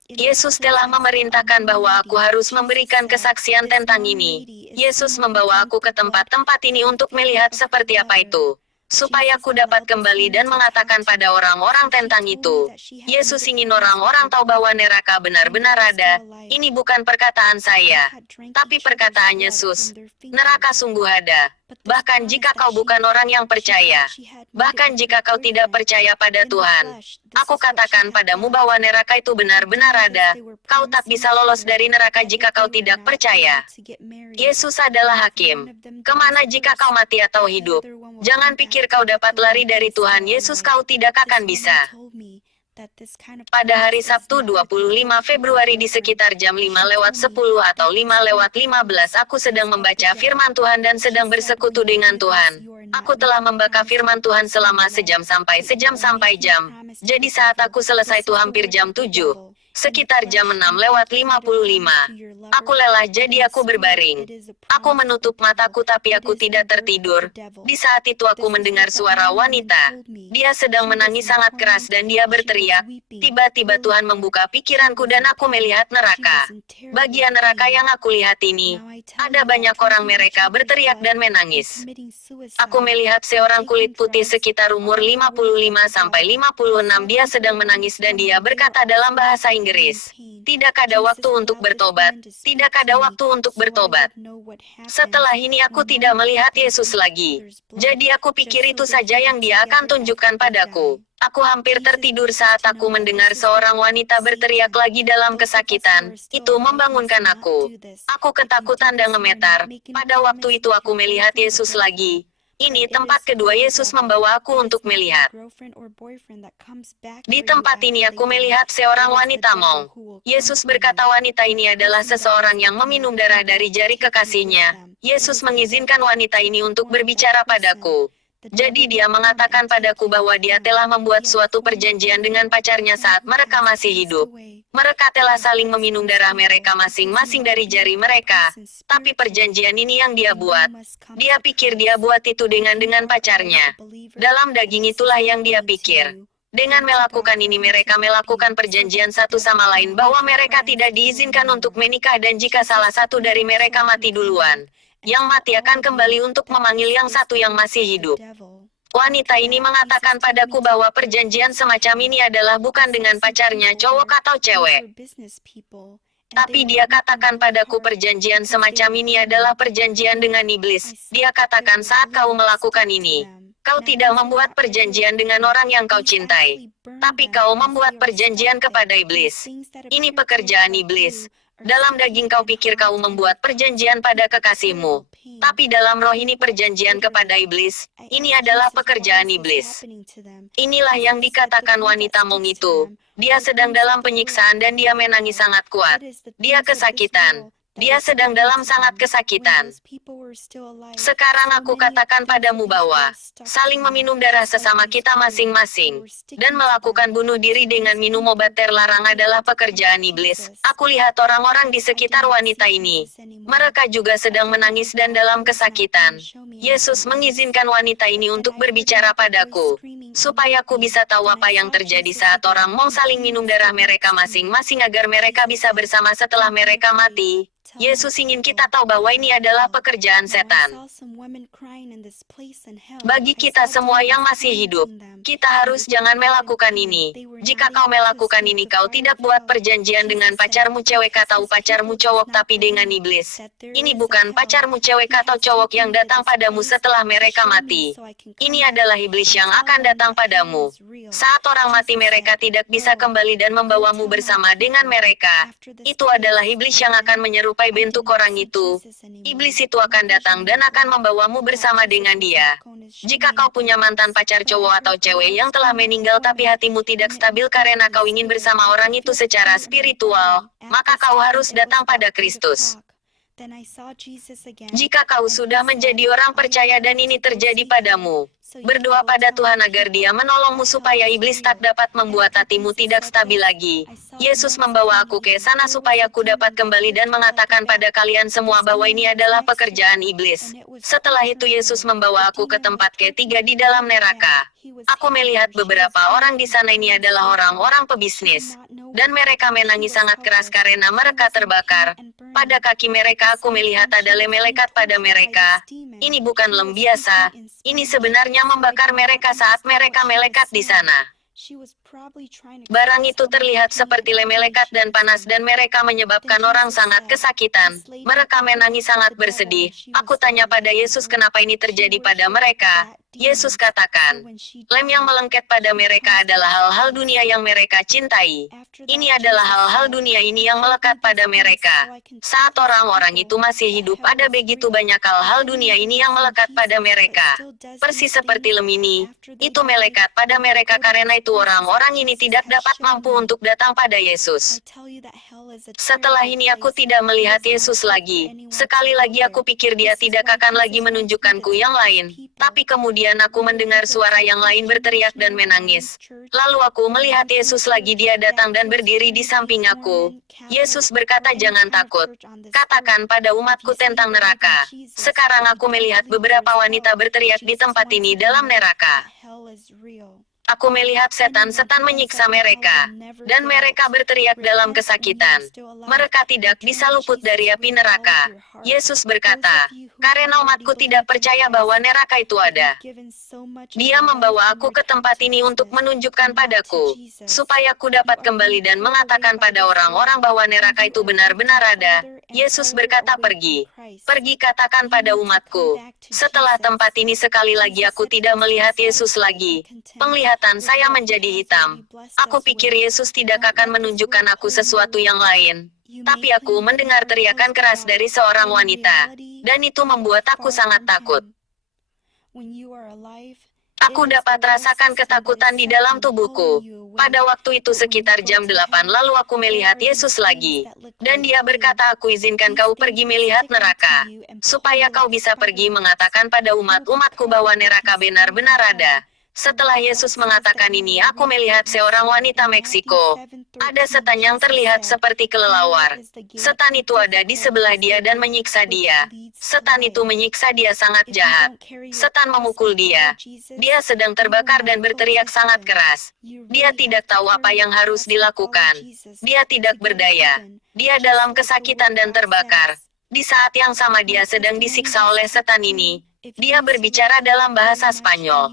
Yesus telah memerintahkan bahwa aku harus memberikan kesaksian tentang ini. Yesus membawa aku ke tempat-tempat ini untuk melihat seperti apa itu. Supaya aku dapat kembali dan mengatakan pada orang-orang tentang itu. Yesus ingin orang-orang tahu bahwa neraka benar-benar ada. Ini bukan perkataan saya, tapi perkataan Yesus. Neraka sungguh ada. Bahkan jika kau bukan orang yang percaya. Bahkan jika kau tidak percaya pada Tuhan. Aku katakan padamu bahwa neraka itu benar-benar ada. Kau tak bisa lolos dari neraka jika kau tidak percaya. Yesus adalah hakim. Kemana jika kau mati atau hidup? Jangan pikir kau dapat lari dari Tuhan Yesus, kau tidak akan bisa. Pada hari Sabtu 25 Februari di sekitar jam 5:10 atau 5:15 aku sedang membaca firman Tuhan dan sedang bersekutu dengan Tuhan. Aku telah membaca firman Tuhan selama sejam sampai jam. Jadi saat aku selesai itu hampir jam 7. Sekitar jam 6:55. Aku lelah jadi aku berbaring. Aku menutup mataku tapi aku tidak tertidur. Di saat itu aku mendengar suara wanita. Dia sedang menangis sangat keras dan dia berteriak. Tiba-tiba Tuhan membuka pikiranku dan aku melihat neraka. Bagian neraka yang aku lihat ini, ada banyak orang mereka berteriak dan menangis. Aku melihat seorang kulit putih sekitar umur 55-56, dia sedang menangis dan dia berkata dalam bahasa Inggris, tidak ada waktu untuk bertobat, tidak ada waktu untuk bertobat. Setelah ini aku tidak melihat Yesus lagi. Jadi aku pikir itu saja yang dia akan tunjukkan padaku. Aku hampir tertidur saat aku mendengar seorang wanita berteriak lagi dalam kesakitan. Itu membangunkan aku. Aku ketakutan dan gemetar. Pada waktu itu aku melihat Yesus lagi. Ini tempat kedua Yesus membawa aku untuk melihat. Di tempat ini aku melihat seorang wanita Hmong. Yesus berkata wanita ini adalah seseorang yang meminum darah dari jari kekasihnya. Yesus mengizinkan wanita ini untuk berbicara padaku. Jadi dia mengatakan padaku bahwa dia telah membuat suatu perjanjian dengan pacarnya saat mereka masih hidup. Mereka telah saling meminum darah mereka masing-masing dari jari mereka. Tapi perjanjian ini yang dia buat. Dia pikir dia buat itu dengan pacarnya. Dalam daging itulah yang dia pikir. Dengan melakukan ini mereka melakukan perjanjian satu sama lain bahwa mereka tidak diizinkan untuk menikah dan jika salah satu dari mereka mati duluan, yang mati akan kembali untuk memanggil yang satu yang masih hidup. Wanita ini mengatakan padaku bahwa perjanjian semacam ini adalah bukan dengan pacarnya cowok atau cewek. Tapi dia katakan padaku perjanjian semacam ini adalah perjanjian dengan iblis. Dia katakan saat kau melakukan ini, kau tidak membuat perjanjian dengan orang yang kau cintai. Tapi kau membuat perjanjian kepada iblis. Ini pekerjaan iblis. Dalam daging kau pikir kau membuat perjanjian pada kekasihmu. Tapi dalam roh ini perjanjian kepada iblis. Ini adalah pekerjaan iblis. Inilah yang dikatakan wanita Hmong itu. Dia sedang dalam penyiksaan dan dia menangis sangat kuat. Dia kesakitan. Dia sedang dalam sangat kesakitan. Sekarang aku katakan padamu bahwa saling meminum darah sesama kita masing-masing dan melakukan bunuh diri dengan minum obat terlarang adalah pekerjaan iblis. Aku lihat orang-orang di sekitar wanita ini. Mereka juga sedang menangis dan dalam kesakitan. Yesus mengizinkan wanita ini untuk berbicara padaku, supaya aku bisa tahu apa yang terjadi saat orang Hmong saling minum darah mereka masing-masing agar mereka bisa bersama setelah mereka mati. Yesus ingin kita tahu bahwa ini adalah pekerjaan setan. Bagi kita semua yang masih hidup, kita harus jangan melakukan ini. Jika kau melakukan ini, kau tidak buat perjanjian dengan pacarmu cewek atau pacarmu cowok, tapi dengan iblis. Ini bukan pacarmu cewek atau cowok yang datang padamu setelah mereka mati. Ini adalah iblis yang akan datang padamu. Saat orang mati, mereka tidak bisa kembali dan membawamu bersama dengan mereka. Itu adalah iblis yang akan menyerupai bentuk orang itu. Iblis itu akan datang dan akan membawamu bersama dengan dia. Jika kau punya mantan pacar cowok atau cewek yang telah meninggal tapi hatimu tidak stabil karena kau ingin bersama orang itu secara spiritual, maka kau harus datang pada Kristus. Jika kau sudah menjadi orang percaya dan ini terjadi padamu, berdoa pada Tuhan agar Dia menolongmu supaya iblis tak dapat membuat hatimu tidak stabil lagi. Yesus membawa aku ke sana supaya aku dapat kembali dan mengatakan pada kalian semua bahwa ini adalah pekerjaan iblis. Setelah itu Yesus membawa aku ke tempat ketiga di dalam neraka. Aku melihat beberapa orang di sana, ini adalah orang-orang pebisnis. Dan mereka menangis sangat keras karena mereka terbakar. Pada kaki mereka aku melihat ada lem melekat pada mereka. Ini bukan lem biasa. Ini sebenarnya membakar mereka saat mereka melekat di sana. Barang itu terlihat seperti lem melekat dan panas dan mereka menyebabkan orang sangat kesakitan. Mereka menangis sangat bersedih. Aku tanya pada Yesus kenapa ini terjadi pada mereka. Yesus katakan, lem yang melengket pada mereka adalah hal-hal dunia yang mereka cintai. Ini adalah hal-hal dunia ini yang melekat pada mereka. Saat orang-orang itu masih hidup, ada begitu banyak hal-hal dunia ini yang melekat pada mereka. Persis seperti lem ini, itu melekat pada mereka karena itu orang-orang ini tidak dapat mampu untuk datang pada Yesus. Setelah ini aku tidak melihat Yesus lagi. Sekali lagi aku pikir Dia tidak akan lagi menunjukkanku yang lain. Tapi kemudian aku mendengar suara yang lain berteriak dan menangis. Lalu aku melihat Yesus lagi, Dia datang dan berdiri di samping aku. Yesus berkata, jangan takut. Katakan pada umatku tentang neraka. Sekarang aku melihat beberapa wanita berteriak di tempat ini dalam neraka. Aku melihat setan-setan menyiksa mereka, dan mereka berteriak dalam kesakitan. Mereka tidak bisa luput dari api neraka. Yesus berkata, karena umatku tidak percaya bahwa neraka itu ada. Dia membawa aku ke tempat ini untuk menunjukkan padaku, supaya aku dapat kembali dan mengatakan pada orang-orang bahwa neraka itu benar-benar ada. Yesus berkata, pergi. Pergi, katakan pada umatku. Setelah tempat ini sekali lagi aku tidak melihat Yesus lagi. Penglihatan saya menjadi hitam. Aku pikir Yesus tidak akan menunjukkan aku sesuatu yang lain. Tapi aku mendengar teriakan keras dari seorang wanita. Dan itu membuat aku sangat takut. Aku dapat rasakan ketakutan di dalam tubuhku. Pada waktu itu sekitar jam 8 lalu aku melihat Yesus lagi. Dan Dia berkata, aku izinkan kau pergi melihat neraka. Supaya kau bisa pergi mengatakan pada umat-umatku bahwa neraka benar-benar ada. Setelah Yesus mengatakan ini, aku melihat seorang wanita Meksiko. Ada setan yang terlihat seperti kelelawar. Setan itu ada di sebelah dia dan menyiksa dia. Setan itu menyiksa dia sangat jahat. Setan memukul dia. Dia sedang terbakar dan berteriak sangat keras. Dia tidak tahu apa yang harus dilakukan. Dia tidak berdaya. Dia dalam kesakitan dan terbakar. Di saat yang sama dia sedang disiksa oleh setan ini. Dia berbicara dalam bahasa Spanyol.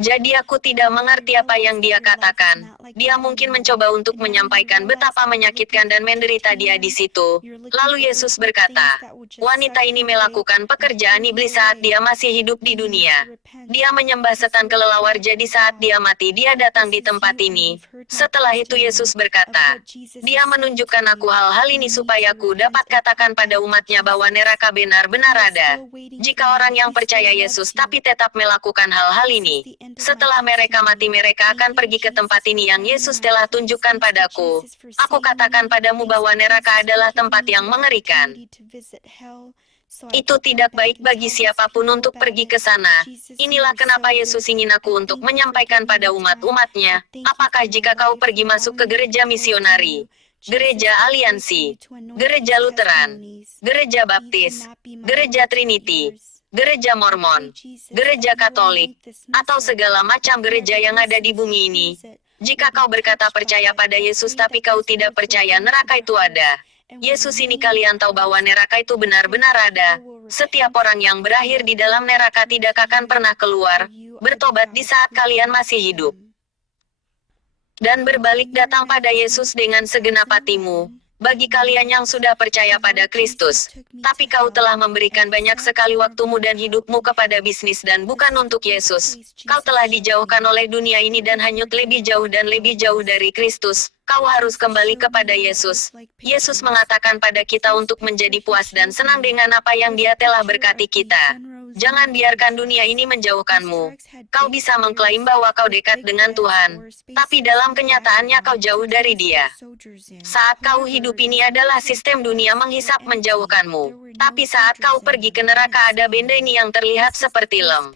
Jadi aku tidak mengerti apa yang dia katakan. Dia mungkin mencoba untuk menyampaikan betapa menyakitkan dan menderita dia di situ. Lalu Yesus berkata, wanita ini melakukan pekerjaan iblis saat dia masih hidup di dunia. Dia menyembah setan kelelawar, jadi saat dia mati dia datang di tempat ini. Setelah itu Yesus berkata, Dia menunjukkan aku hal-hal ini supaya aku dapat katakan pada umatnya bahwa neraka benar-benar ada. Jika orang yang percaya Yesus tapi tetap melakukan hal-hal ini, setelah mereka mati mereka akan pergi ke tempat ini yang Yesus telah tunjukkan padaku. Aku katakan padamu bahwa neraka adalah tempat yang mengerikan. Itu tidak baik bagi siapapun untuk pergi ke sana. Inilah kenapa Yesus ingin aku untuk menyampaikan pada umat-umatnya, apakah jika kau pergi masuk ke gereja misionari, Gereja Aliansi, Gereja Lutheran, Gereja Baptis, Gereja Trinity, Gereja Mormon, Gereja Katolik, atau segala macam gereja yang ada di bumi ini. Jika kau berkata percaya pada Yesus tapi kau tidak percaya neraka itu ada, Yesus, ini kalian tahu bahwa neraka itu benar-benar ada. Setiap orang yang berakhir di dalam neraka tidak akan pernah keluar. Bertobat di saat kalian masih hidup. Dan berbalik datang pada Yesus dengan segenap hatimu. Bagi kalian yang sudah percaya pada Kristus, tapi kau telah memberikan banyak sekali waktumu dan hidupmu kepada bisnis dan bukan untuk Yesus. Kau telah dijauhkan oleh dunia ini dan hanyut lebih jauh dan lebih jauh dari Kristus. Kau harus kembali kepada Yesus. Yesus mengatakan pada kita untuk menjadi puas dan senang dengan apa yang Dia telah berkati kita. Jangan biarkan dunia ini menjauhkanmu. Kau bisa mengklaim bahwa kau dekat dengan Tuhan, tapi dalam kenyataannya kau jauh dari Dia. Saat kau hidup ini adalah sistem dunia menghisap menjauhkanmu. Tapi saat kau pergi ke neraka ada benda ini yang terlihat seperti lem.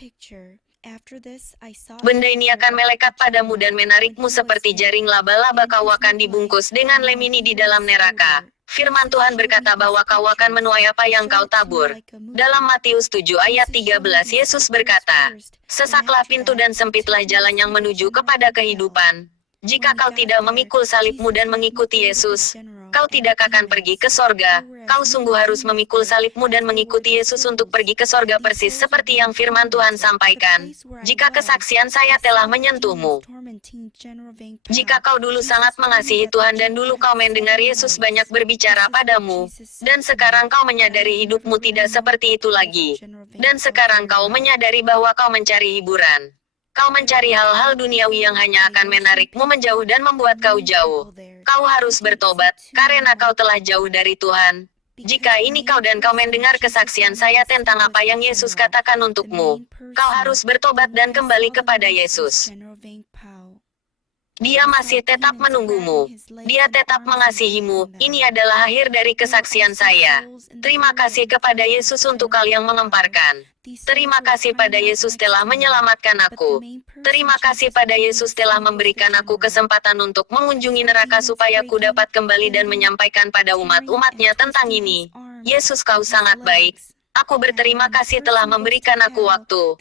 Benda ini akan melekat padamu dan menarikmu seperti jaring laba-laba. Kau akan dibungkus dengan lem ini di dalam neraka. Firman Tuhan berkata bahwa kau akan menuai apa yang kau tabur. Dalam Matius 7 ayat 13 Yesus berkata, "Sesaklah pintu dan sempitlah jalan yang menuju kepada kehidupan. Jika kau tidak memikul salibmu dan mengikuti Yesus, kau tidak akan pergi ke sorga. Kau sungguh harus memikul salibmu dan mengikuti Yesus untuk pergi ke sorga persis seperti yang firman Tuhan sampaikan. Jika kesaksian saya telah menyentuhmu. Jika kau dulu sangat mengasihi Tuhan dan dulu kau mendengar Yesus banyak berbicara padamu, dan sekarang kau menyadari hidupmu tidak seperti itu lagi. Dan sekarang kau menyadari bahwa kau mencari hiburan. Kau mencari hal-hal duniawi yang hanya akan menarikmu menjauh dan membuat kau jauh. Kau harus bertobat, karena kau telah jauh dari Tuhan. Jika ini kau dan kau mendengar kesaksian saya tentang apa yang Yesus katakan untukmu, kau harus bertobat dan kembali kepada Yesus. Dia masih tetap menunggumu. Dia tetap mengasihimu. Ini adalah akhir dari kesaksian saya. Terima kasih kepada Yesus untuk hal yang mengemparkan. Terima kasih pada Yesus telah menyelamatkan aku. Terima kasih pada Yesus telah memberikan aku kesempatan untuk mengunjungi neraka supaya aku dapat kembali dan menyampaikan pada umat-umatnya tentang ini. Yesus, kau sangat baik. Aku berterima kasih telah memberikan aku waktu.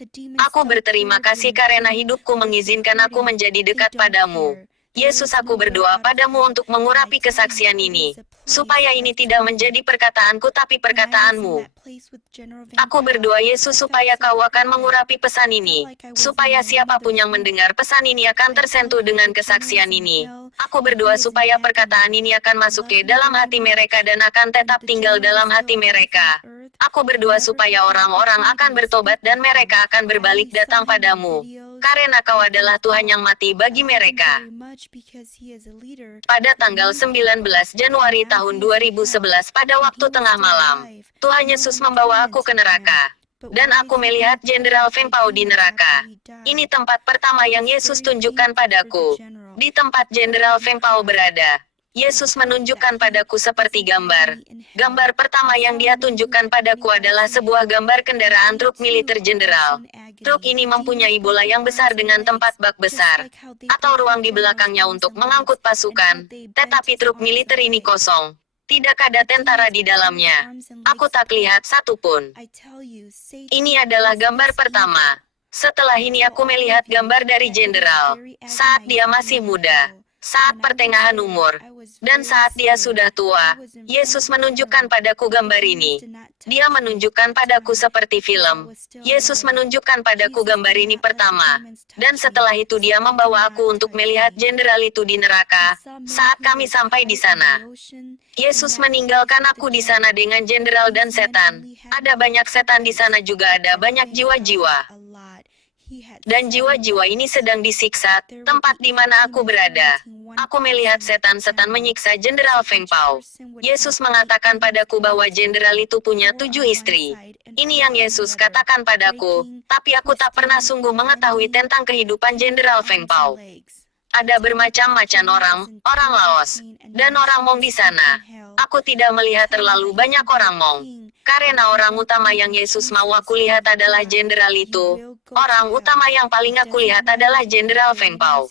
Aku berterima kasih karena hidupku mengizinkan aku menjadi dekat padamu. Yesus, aku berdoa padamu untuk mengurapi kesaksian ini, supaya ini tidak menjadi perkataanku tapi perkataanmu. Aku berdoa Yesus supaya kau akan mengurapi pesan ini, supaya siapapun yang mendengar pesan ini akan tersentuh dengan kesaksian ini. Aku berdoa supaya perkataan ini akan masuk ke dalam hati mereka dan akan tetap tinggal dalam hati mereka. Aku berdoa supaya orang-orang akan bertobat dan mereka akan berbalik datang padamu. Karena kau adalah Tuhan yang mati bagi mereka. Pada tanggal 19 Januari tahun 2011 pada waktu tengah malam, Tuhan Yesus membawa aku ke neraka. Dan aku melihat Jenderal Feng Pao di neraka. Ini tempat pertama yang Yesus tunjukkan padaku. Di tempat Jenderal Feng Pao berada, Yesus menunjukkan padaku seperti gambar. Gambar pertama yang Dia tunjukkan padaku adalah sebuah gambar kendaraan truk militer jenderal. Truk ini mempunyai bola yang besar dengan tempat bak besar, atau ruang di belakangnya untuk mengangkut pasukan, tetapi truk militer ini kosong. Tidak ada tentara di dalamnya. Aku tak lihat satupun. Ini adalah gambar pertama. Setelah ini aku melihat gambar dari jenderal, saat dia masih muda. Saat pertengahan umur, dan saat dia sudah tua, Yesus menunjukkan padaku gambar ini. Dia menunjukkan padaku seperti film. Yesus menunjukkan padaku gambar ini pertama, dan setelah itu dia membawa aku untuk melihat jenderal itu di neraka. Saat kami sampai di sana, Yesus meninggalkan aku di sana dengan jenderal dan setan. Ada banyak setan di sana juga ada banyak jiwa-jiwa. Dan jiwa-jiwa ini sedang disiksa, tempat di mana aku berada. Aku melihat setan-setan menyiksa Jenderal Feng Pao. Yesus mengatakan padaku bahwa jenderal itu punya 7 istri. Ini yang Yesus katakan padaku, tapi aku tak pernah sungguh mengetahui tentang kehidupan Jenderal Feng Pao. Ada bermacam-macam orang Laos, dan orang Mong di sana. Aku tidak melihat terlalu banyak orang Mong. Karena orang utama yang Yesus mau aku lihat adalah jenderal itu. Orang utama yang paling aku lihat adalah Jenderal Feng Pao.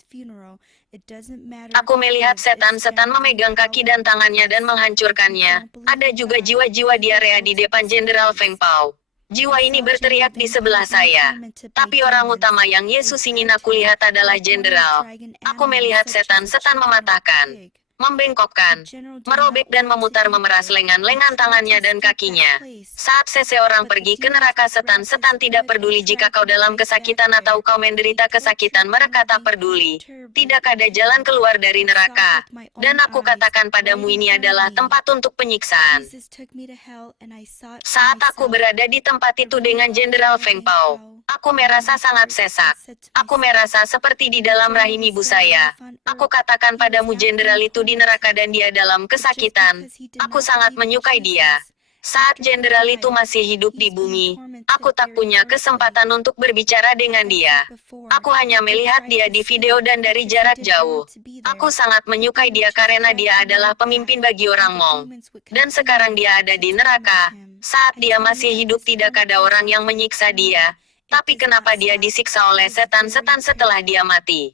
Aku melihat setan-setan memegang kaki dan tangannya dan menghancurkannya. Ada juga jiwa-jiwa diarea di depan Jenderal Feng Pao. Jiwa ini berteriak di sebelah saya. Tapi orang utama yang Yesus ingin aku lihat adalah jenderal. Aku melihat setan-setan mematahkan membengkokkan, merobek dan memutar-memeras lengan-lengan tangannya dan kakinya. Saat seseorang pergi ke neraka, setan-setan tidak peduli jika kau dalam kesakitan atau kau menderita kesakitan, mereka tak peduli. Tidak ada jalan keluar dari neraka. Dan aku katakan padamu, ini adalah tempat untuk penyiksaan. Saat aku berada di tempat itu dengan Jenderal Feng Pao, aku merasa sangat sesak. Aku merasa seperti di dalam rahim ibu saya. Aku katakan padamu, jenderal itu di neraka dan dia dalam kesakitan. Aku sangat menyukai dia. Saat jenderal itu masih hidup di bumi, aku tak punya kesempatan untuk berbicara dengan dia. Aku hanya melihat dia di video dan dari jarak jauh. Aku sangat menyukai dia karena dia adalah pemimpin bagi orang Hmong. Dan sekarang dia ada di neraka. Saat dia masih hidup tidak ada orang yang menyiksa dia. Tapi kenapa dia disiksa oleh setan-setan setelah dia mati?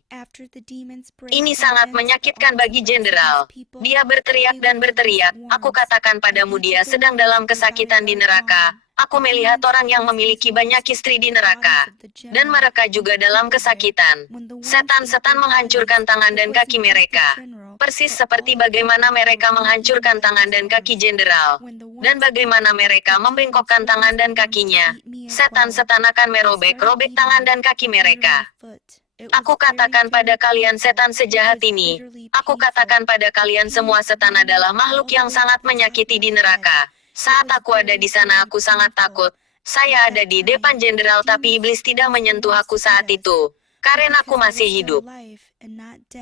Ini sangat menyakitkan bagi jenderal. Dia berteriak dan berteriak. Aku katakan padamu, dia sedang dalam kesakitan di neraka. Aku melihat orang yang memiliki banyak istri di neraka. Dan mereka juga dalam kesakitan. Setan-setan menghancurkan tangan dan kaki mereka. Persis seperti bagaimana mereka menghancurkan tangan dan kaki jenderal. Dan bagaimana mereka membengkokkan tangan dan kakinya. Setan-setan akan merobek-robek tangan dan kaki mereka. Aku katakan pada kalian, setan sejahat ini. Aku katakan pada kalian semua, setan adalah makhluk yang sangat menyakiti di neraka. Saat aku ada di sana, aku sangat takut. Saya ada di depan jenderal, tapi iblis tidak menyentuh aku saat itu. Karena aku masih hidup.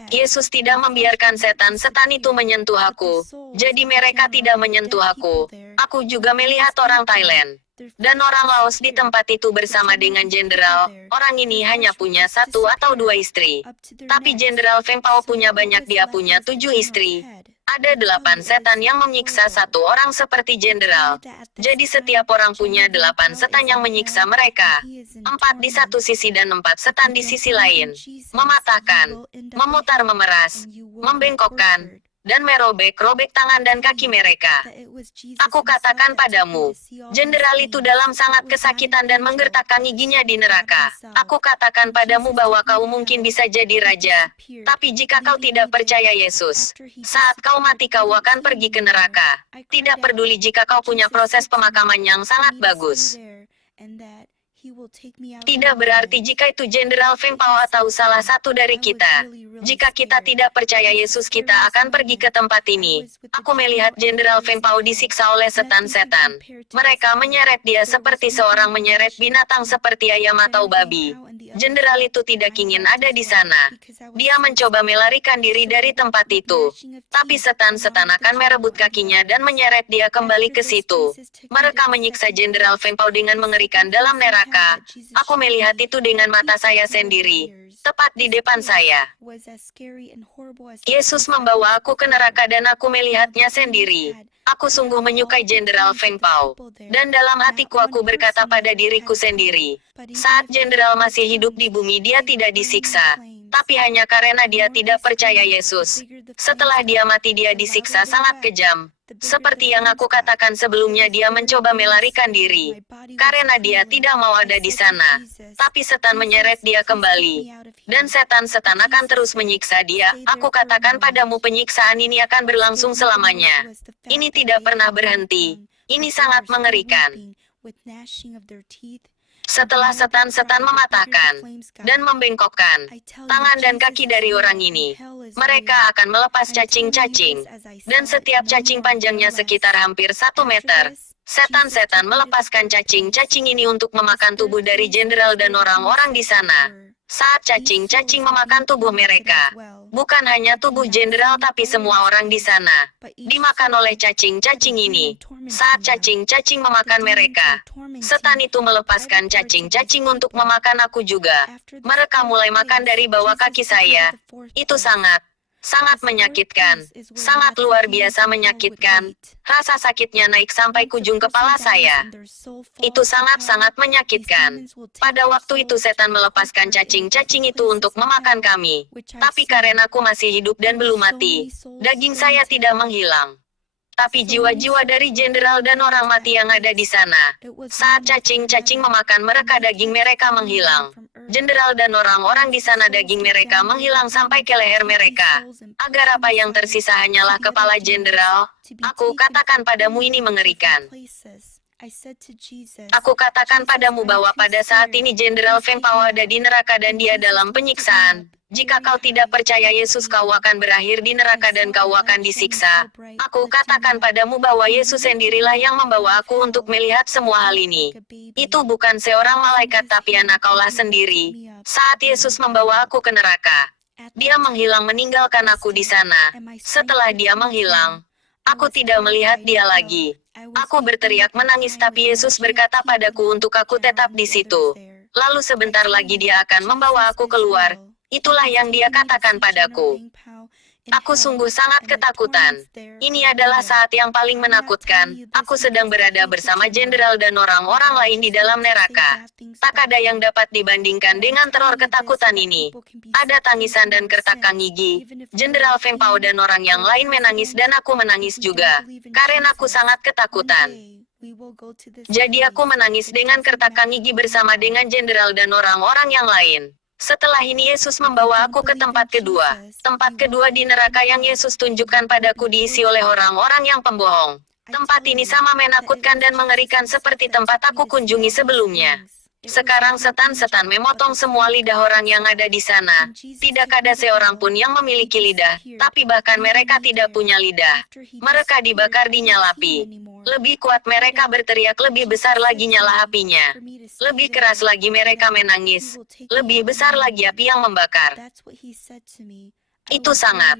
Yesus tidak membiarkan setan-setan itu menyentuh aku. Jadi mereka tidak menyentuh aku. Aku juga melihat orang Thailand dan orang Laos di tempat itu bersama dengan jenderal. Orang ini hanya punya 1 atau 2 istri. Tapi Jenderal Feng Pao punya banyak, dia punya 7 istri. Ada 8 setan yang menyiksa 1 orang seperti jenderal. Jadi setiap orang punya 8 setan yang menyiksa mereka. 4 di satu sisi dan 4 setan di sisi lain. Mematahkan, memutar-memeras, membengkokkan, dan merobek-robek tangan dan kaki mereka. Aku katakan padamu, jenderal itu dalam sangat kesakitan dan menggertakkan giginya di neraka. Aku katakan padamu bahwa kau mungkin bisa jadi raja. Tapi jika kau tidak percaya Yesus, saat kau mati kau akan pergi ke neraka. Tidak peduli jika kau punya proses pemakaman yang sangat bagus. Tidak berarti jika itu Jenderal Feng Pao atau salah satu dari kita. Jika kita tidak percaya Yesus, kita akan pergi ke tempat ini. Aku melihat Jenderal Feng Pao disiksa oleh setan-setan. Mereka menyeret dia seperti seorang menyeret binatang seperti ayam atau babi. Jenderal itu tidak ingin ada di sana. Dia mencoba melarikan diri dari tempat itu. Tapi setan-setan akan merebut kakinya dan menyeret dia kembali ke situ. Mereka menyiksa Jenderal Feng Pao dengan mengerikan dalam neraka. Aku melihat itu dengan mata saya sendiri. Tepat di depan saya. Yesus membawa aku ke neraka dan aku melihatnya sendiri. Aku sungguh menyukai Jenderal Feng Pao. Dan dalam hatiku aku berkata pada diriku sendiri, saat jenderal masih hidup di bumi dia tidak disiksa. Tapi hanya karena dia tidak percaya Yesus. Setelah dia mati dia disiksa sangat kejam. Seperti yang aku katakan sebelumnya, dia mencoba melarikan diri. Karena dia tidak mau ada di sana. Tapi setan menyeret dia kembali. Dan setan-setan akan terus menyiksa dia. Aku katakan padamu, penyiksaan ini akan berlangsung selamanya. Ini tidak pernah berhenti. Ini sangat mengerikan. Setelah setan-setan mematahkan dan membengkokkan tangan dan kaki dari orang ini, mereka akan melepas cacing-cacing. Dan setiap cacing panjangnya sekitar hampir 1 meter. Setan-setan melepaskan cacing-cacing ini untuk memakan tubuh dari jenderal dan orang-orang di sana. Saat cacing-cacing memakan tubuh mereka, bukan hanya tubuh jenderal tapi semua orang di sana dimakan oleh cacing-cacing ini. Saat cacing-cacing memakan mereka, setan itu melepaskan cacing-cacing untuk memakan aku juga. Mereka mulai makan dari bawah kaki saya. Itu sangat menyakitkan. Sangat luar biasa menyakitkan. Rasa sakitnya naik sampai ujung kepala saya. Itu sangat menyakitkan. Pada waktu itu setan melepaskan cacing-cacing itu untuk memakan kami. Tapi karena aku masih hidup dan belum mati, daging saya tidak menghilang. tapi jiwa-jiwa dari jenderal dan orang mati yang ada di sana. Saat cacing-cacing memakan mereka, daging mereka menghilang. Jenderal dan orang-orang di sana, daging mereka menghilang sampai ke leher mereka. Agar apa yang tersisa hanyalah kepala jenderal. Aku katakan padamu, ini mengerikan. Aku katakan padamu bahwa pada saat ini Jenderal Feng Pao ada di neraka dan dia dalam penyiksaan. Jika kau tidak percaya Yesus, kau akan berakhir di neraka dan kau akan disiksa. Aku katakan padamu bahwa Yesus sendirilah yang membawa aku untuk melihat semua hal ini. Itu bukan seorang malaikat tapi anak Allah sendiri. Saat Yesus membawa aku ke neraka, dia menghilang meninggalkan aku di sana. Setelah dia menghilang, aku tidak melihat dia lagi. Aku berteriak menangis tapi Yesus berkata padaku untuk aku tetap di situ. Lalu sebentar lagi dia akan membawa aku keluar. Itulah yang dia katakan padaku. Aku sungguh sangat ketakutan. Ini adalah saat yang paling menakutkan. Aku sedang berada bersama jenderal dan orang-orang lain di dalam neraka. Tak ada yang dapat dibandingkan dengan teror ketakutan ini. Ada tangisan dan kertakan gigi. Jenderal Feng Pao dan orang yang lain menangis dan aku menangis juga. Karena aku sangat ketakutan. Jadi aku menangis dengan kertakan gigi bersama dengan jenderal dan orang-orang yang lain. Setelah ini Yesus membawa aku ke tempat kedua. Tempat kedua di neraka yang Yesus tunjukkan padaku diisi oleh orang-orang yang pembohong. Tempat ini sama menakutkan dan mengerikan seperti tempat aku kunjungi sebelumnya. Sekarang setan-setan memotong semua lidah orang yang ada di sana. Tidak ada seorang pun yang memiliki lidah, tapi bahkan mereka tidak punya lidah. Mereka dibakar di nyala api. Lebih kuat mereka berteriak, lebih besar lagi nyala apinya. Lebih keras lagi mereka menangis. Lebih besar lagi api yang membakar. Itu sangat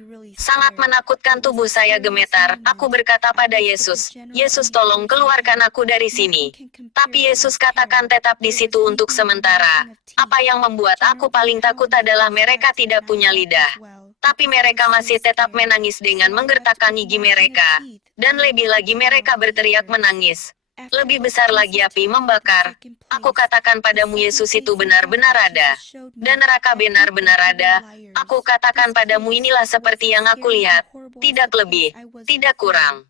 menakutkan. Tubuh saya gemetar. Aku berkata pada Yesus, Yesus tolong keluarkan aku dari sini. Tapi Yesus katakan tetap di situ untuk sementara. Apa yang membuat aku paling takut adalah mereka tidak punya lidah. Tapi mereka masih tetap menangis dengan menggertakkan gigi mereka. Dan lebih lagi mereka berteriak menangis. Lebih besar lagi api membakar. Aku katakan padamu Yesus itu benar-benar ada. Dan neraka benar-benar ada. Aku katakan padamu inilah seperti yang aku lihat. Tidak lebih, tidak kurang.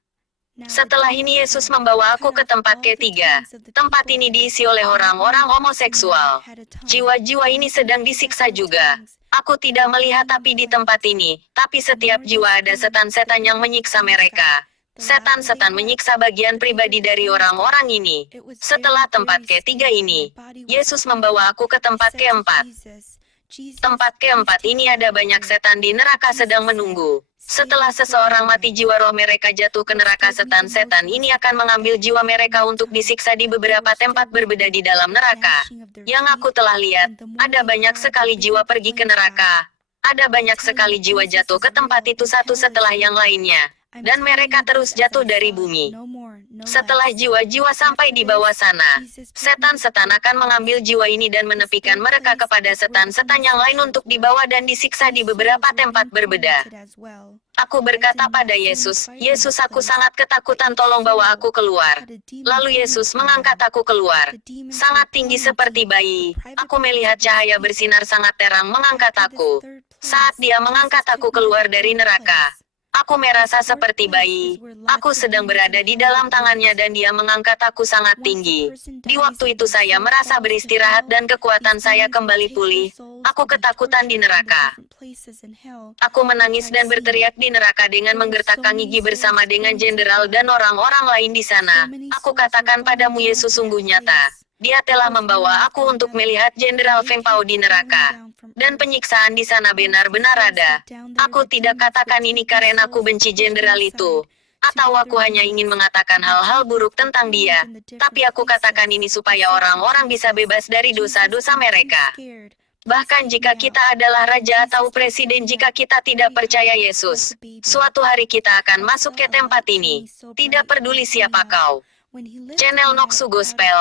Setelah ini Yesus membawa aku ke tempat ketiga. Tempat ini diisi oleh orang-orang homoseksual. Jiwa-jiwa ini sedang disiksa juga. Aku tidak melihat api di tempat ini, tapi setiap jiwa ada setan-setan yang menyiksa mereka. Setan-setan menyiksa bagian pribadi dari orang-orang ini. Setelah tempat ketiga ini, Yesus membawa aku ke tempat keempat. Tempat keempat ini ada banyak setan di neraka sedang menunggu. Setelah seseorang mati, jiwa roh mereka jatuh ke neraka. Setan-setan ini akan mengambil jiwa mereka untuk disiksa di beberapa tempat berbeda di dalam neraka. Yang aku telah lihat, ada banyak sekali jiwa pergi ke neraka. Ada banyak sekali jiwa jatuh ke tempat itu satu setelah yang lainnya. Dan mereka terus jatuh dari bumi. Setelah jiwa-jiwa sampai di bawah sana, setan-setan akan mengambil jiwa ini dan menepikan mereka kepada setan-setan yang lain untuk dibawa dan disiksa di beberapa tempat berbeda. Aku berkata pada Yesus, Yesus, aku sangat ketakutan, tolong bawa aku keluar. Lalu Yesus mengangkat aku keluar. Sangat tinggi seperti bayi. Aku melihat cahaya bersinar sangat terang mengangkat aku. Saat dia mengangkat aku keluar dari neraka, aku merasa seperti bayi. Aku sedang berada di dalam tangannya dan dia mengangkat aku sangat tinggi. Di waktu itu saya merasa beristirahat dan kekuatan saya kembali pulih. Aku ketakutan di neraka. Aku menangis dan berteriak di neraka dengan menggertakkan gigi bersama dengan jenderal dan orang-orang lain di sana. Aku katakan padamu Yesus, sungguh nyata. Dia telah membawa aku untuk melihat Jenderal Feng Pao di neraka. Dan penyiksaan di sana benar-benar ada. Aku tidak katakan ini karena aku benci jenderal itu. Atau aku hanya ingin mengatakan hal-hal buruk tentang dia. Tapi aku katakan ini supaya orang-orang bisa bebas dari dosa-dosa mereka. Bahkan jika kita adalah raja atau presiden, jika kita tidak percaya Yesus, suatu hari kita akan masuk ke tempat ini. Tidak peduli siapa kau. Channel Noksu Gospel.